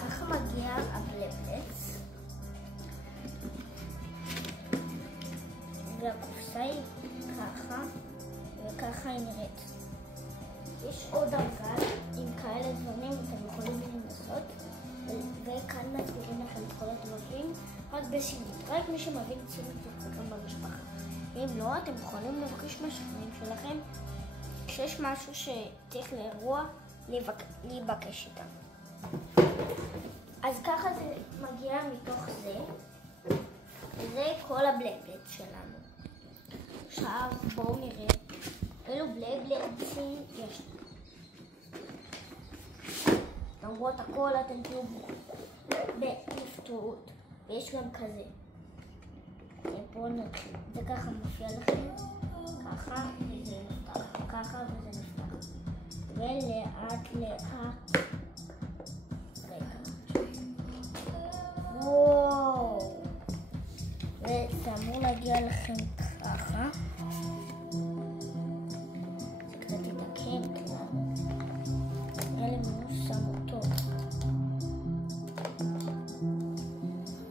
ככה מגיע הבלבלץ. והקופסה היא ככה, וככה היא נראית. יש עוד ארגז עם כאלה דברים, אתם יכולים לנסות, וכאן מסבירים לכם את כל הדברים, רק בשנית, רק מי שמבין ציונות גם במשפחה. אם לא, אתם יכולים לבקש מהשכנים שלכם, כשיש משהו שצריך לאירוע, להיבקש איתם. אז ככה זה מגיע מתוך זה, וזה כל הבלבלץ שלנו. עכשיו בואו נראה אילו בלבלצים יש. למרות הכל אתם תהיו בהפתעות, ויש גם כזה. בואו נתחיל, זה ככה מופיע לכם, ככה וזה נפתח, ככה וזה נפתח, ולאט לאט, רגע, וואו, וזה אמור להגיע לכם ככה, זה קצת יתעכב לנו, אלה מושם אותו,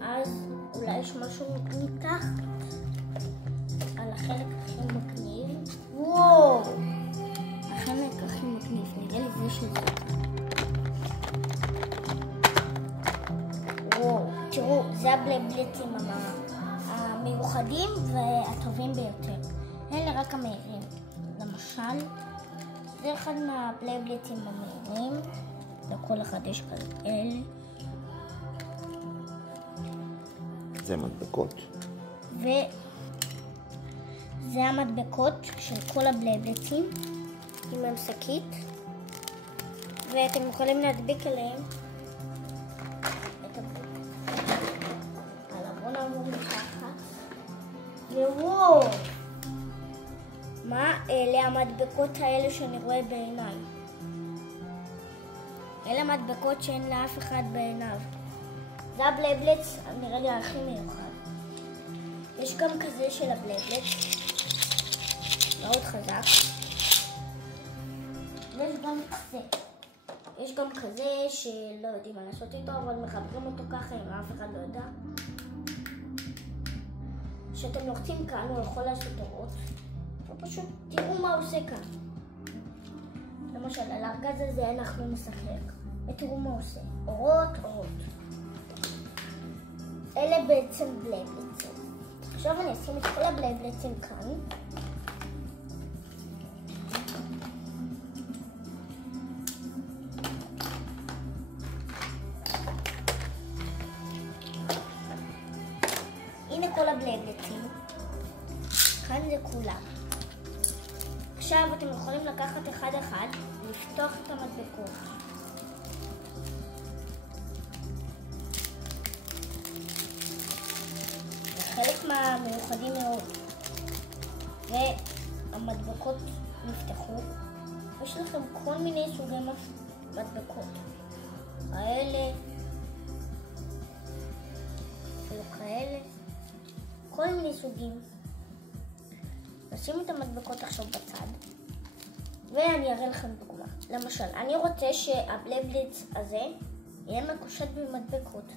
אז אולי יש משהו מתחת על החלק הכי מגניב. וואו! החלק הכי מגניב, נראה לי זה שזה. וואו, תראו, זה הבלבלצים המיוחדים והטובים ביותר. אלה רק המהירים. למשל, זה אחד מהבלבלצים המהירים. לכל אחד יש כאלה. זה מדבקות. זה המדבקות של כל הבלבלצים עם המסקית, ואתם יכולים להדביק עליהם את הבלבלץ. בואו נעבור מתחת, ווואו! מה אלה המדבקות האלה שאני רואה בעיניי? אלה המדבקות שאין לאף אחד בעיניו. זה הבלבלץ נראה לי הכי מיוחד. יש גם כזה של הבלבלץ, מאוד חזק. ויש גם כזה. יש גם כזה שלא יודעים מה לעשות איתו, אבל מחברים אותו ככה אם אף אחד לא יודע. כשאתם לוחצים כאן הוא יכול לעשות אורות, ופשוט תראו מה הוא עושה כאן. למשל על הארגז הזה אנחנו נשחק, ותראו מה הוא עושה. אורות. אלה בעצם בלבלצים. עכשיו אני אשים את כל הבלבלצים כאן. הנה כל הבלבלצים. כאן זה כולם. עכשיו אתם יכולים לקחת אחד אחד ולפתוח את המדבקות. חלק מהמיוחדים מאוד, והמדבקות נפתחו. יש לכם כל מיני סוגי מדבקות, האלה וכאלה, כל מיני סוגים. נשים את המדבקות עכשיו בצד, ואני אראה לכם דוגמה. למשל, אני רוצה שהבלבלץ הזה יהיה מקושט במדבקות.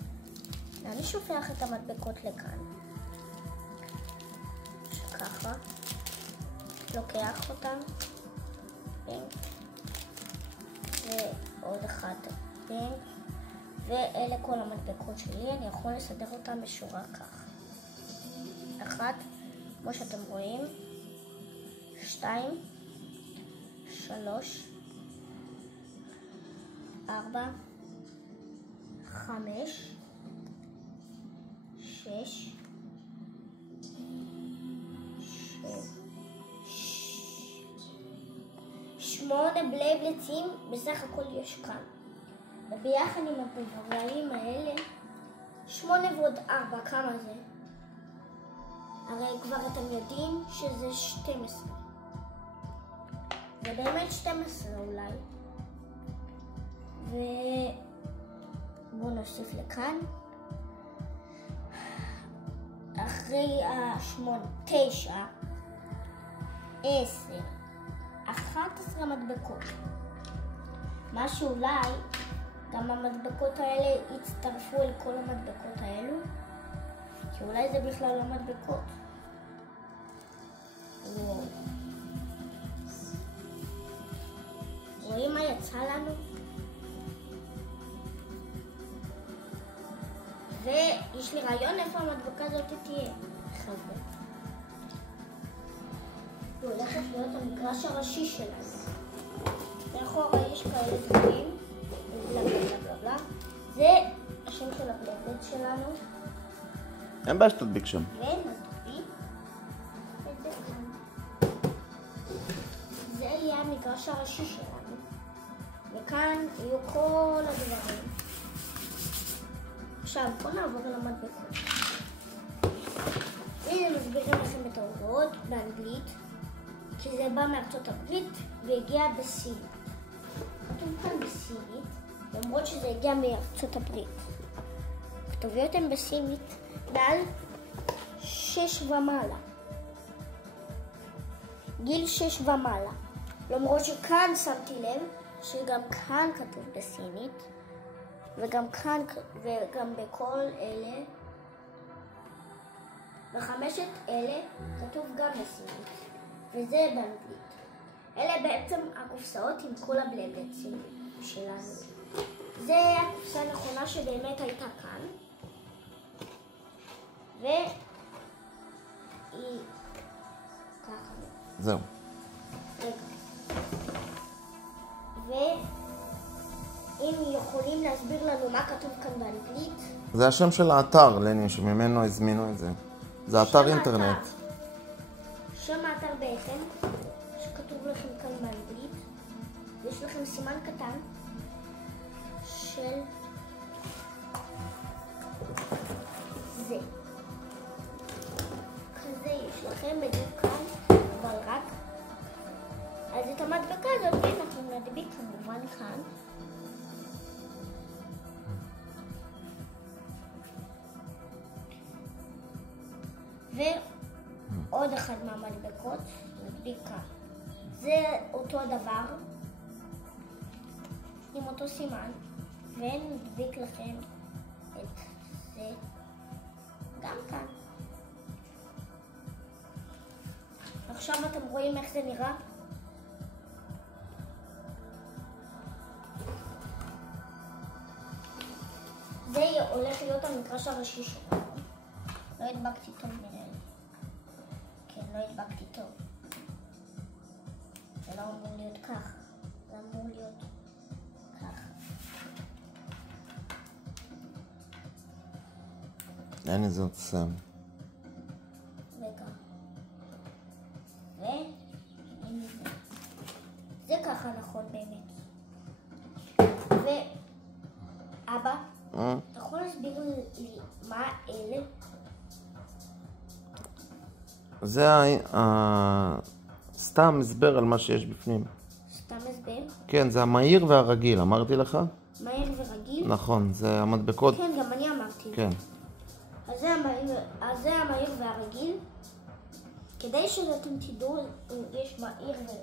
אני שופך את המדבקות לכאן. ככה, לוקח אותם, ועוד אחד, ואלה כל המדבקות שלי, אני יכול לסדר אותם בשורה ככה. 1, כמו שאתם רואים, 2, 3, 4, 5, 6, 8 בלבלצים בסך הכל יש כאן. וביחד עם הבלבלצים האלה, 8 ועוד 4, כמה זה? הרי כבר אתם יודעים שזה 12. זה באמת 12 אולי. ובואו נוסיף לכאן. אחרי 8, 9, 10, 11 מדבקות. מה שאולי גם המדבקות האלה יצטרפו אל כל המדבקות האלו, כי אולי זה בכלל לא מדבקות. רואים מה יצא לנו? ויש לי רעיון איפה המדבקה הזאת תהיה. חבר'ה. זה הולכת להיות המגרש הראשי שלנו. מאחורה יש כאלה דברים, בלה בלה בלה בלה. זה השם של הפלייבט שלנו. אין בעיה שתדביק שם. ונדביק את זה כאן. זה יהיה המגרש הראשי שלנו. וכאן יהיו כל הדברים. עכשיו, בואו נעבור למדבקות. הנה מסבירים לכם את ההוראות באנגלית, כי זה בא מארצות הברית והגיע בסינית. כתוב כאן בסינית, למרות שזה הגיע מארצות הברית. הכתוביות הן בסינית מעל 6 ומעלה. גיל 6 ומעלה. למרות שכאן שמתי לב שגם כאן כתוב בסינית, וגם כאן וגם בכל אלה, בחמשת אלה כתוב גם בסינית, וזה באנגלית. אלה בעצם הקופסאות עם כל הבלייבטים שלנו. זה הקופסה הנכונה שבאמת הייתה כאן, והיא ככה. זהו. רגע. אם יכולים להסביר לנו מה כתוב כאן באנגלית? זה השם של האתר, לני, שממנו הזמינו את זה. זה אתר אינטרנט. שם האתר בעצם, שכתוב לכם כאן באנגלית, ויש לכם סימן קטן של זה. כזה יש לכם בדיוק כאן, אבל רק. אז את המדבקה הזאת אנחנו נדביק כמובן כאן. ועוד אחד מהמדבקות נדביק כאן. זה אותו דבר עם אותו סימן, ונדביק לכם את זה גם כאן. עכשיו אתם רואים איך זה נראה? זה הולך להיות המגרש הראשי שלנו. לא הדבקתי טוב נראה לי. כן, לא הדבקתי טוב. זה לא אמור להיות ככה. זה אמור להיות ככה. אין איזה עוד סם. רגע. והנה זה. זה ככה נכון באמת. ואבא, אתה יכול להסביר לי מה אלה? זה סתם הסבר על מה שיש בפנים. סתם הסבר? כן, זה המהיר והרגיל, אמרתי לך? מהיר ורגיל? נכון, זה המדבקות. כן, גם אני אמרתי. כן. אז זה המהיר והרגיל. כדי שאתם תדעו, יש מהיר כזה.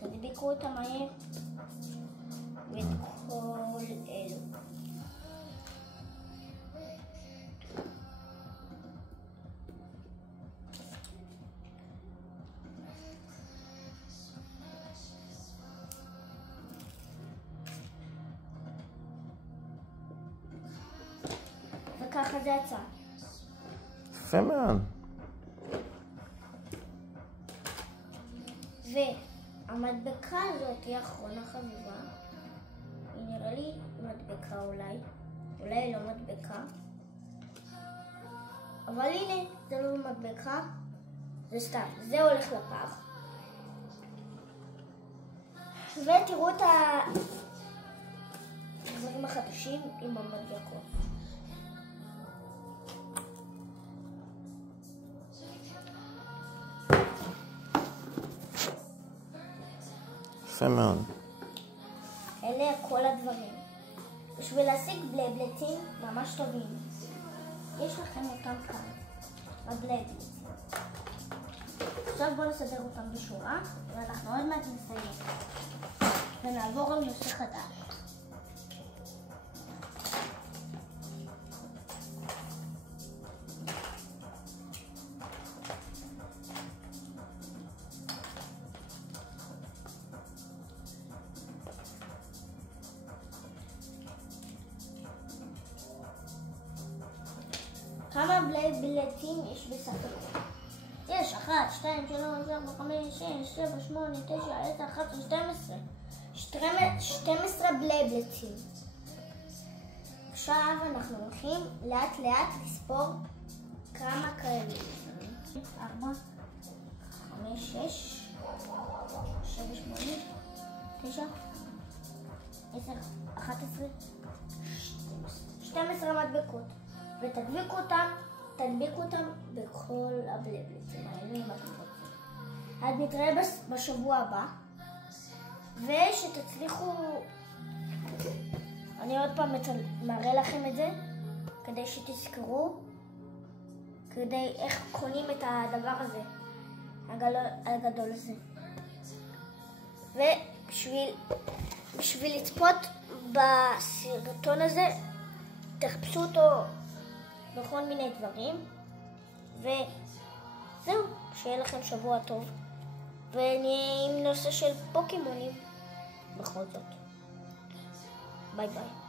תדביקו את המהיר ואת כל אלו. וככה זה יצא. יפה מאוד. והמדבקה הזאת היא אחרונה חביבה. היא נראה לי מדבקה אולי לא מדבקה. אבל הנה, זה לא מדבקה, זה סתם, זה הולך לפח. ותראו את הדברים החדשים עם המדבקות. יפה מאוד. אלה כל הדברים. בשביל להשיג בלייבלטים ממש טובים, יש לכם אותם כאן, הבלייבלטים. עכשיו בואו נסדר אותם בשורה, ואנחנו עוד מעט נסיים. לעבור על נושא חדש. כמה בלייבלטים יש בסך הכל? יש 1, 2, 3, 4, 5, 6, 7, 8, 9, 10, 11, 12. 12 בלייבלטים. עכשיו אנחנו הולכים לאט לאט לספור כמה כאלה. 4, 5, 6, 7, 8, 9, 10, 11, 12 מדבקות. ותדביקו אותם בכל הבלייבלטים האלה אם אתם רוצים. אז נתראה בשבוע הבא, ושתצליחו, אני עוד פעם מראה לכם את זה, כדי שתזכרו, כדי איך קונים את הדבר הזה, הגדול הזה. ובשביל לצפות בסרטון הזה, תחפשו אותו בכל מיני דברים, וזהו, שיהיה לכם שבוע טוב, ונהיה עם נושא של פוקימונים בכל זאת. ביי ביי.